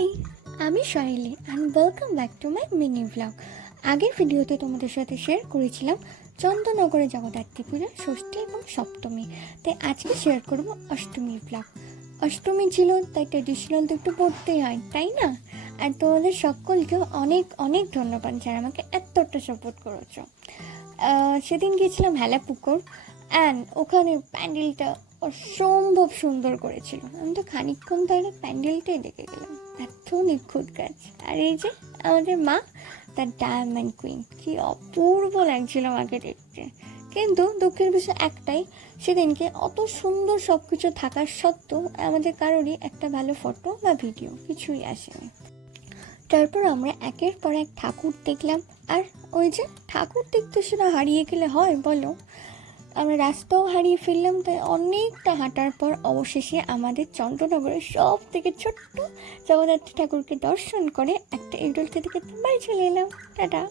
High, আমি শৈলী and welcome back to my mini blog. আগের ভিডিওতে তোমাদের সাথে শেয়ার করেছিলাম চন্দননগরে জগদ্ধাত্রী পুজোর ষষ্ঠী এবং সপ্তমী, তাই আজকে শেয়ার করব অষ্টমীর ব্লগ। অষ্টমী ছিল তাই ট্রেডিশনাল তো একটু পড়তেই হয়, তাই না? আর তোমাদের সকলকেও অনেক অনেক ধন্যবাদ যারা আমাকে এতটা সাপোর্ট করেছো। সেদিন গিয়েছিলাম হেলাপুকুর অ্যান্ড ওখানে প্যান্ডেলটা অসম্ভব সুন্দর করেছিল। আমি তো খানিকক্ষণ তাহলে প্যান্ডেলটাই দেখে গেলাম, এত নিখুঁত কাজ। আর এই যে আমাদের মা, তার ডায়মন্ড কুইন, কি অপূর্ব লাগছিল মাকে দেখতে। কিন্তু দুঃখের বিষয় একটাই, সেদিনকে অত সুন্দর সব কিছু থাকার সত্ত্বেও আমাদের কারোরই একটা ভালো ফটো বা ভিডিও কিছুই আসেনি। তারপর আমরা একের পর এক ঠাকুর দেখলাম, আর ওই যে ঠাকুর দেখতে সেটা হারিয়ে গেলে হয় বলো? আমরা রাস্তাও হারিয়ে ফেললাম, তাই অনেকটা হাঁটার পর অবশেষে আমাদের চন্দ্রনগরের সব থেকে ছোট্ট জগদ্ধাত্রী ঠাকুরকে দর্শন করে একটা এগরোল খেতে খেতে বাড়ি চলে এলাম। টাটা।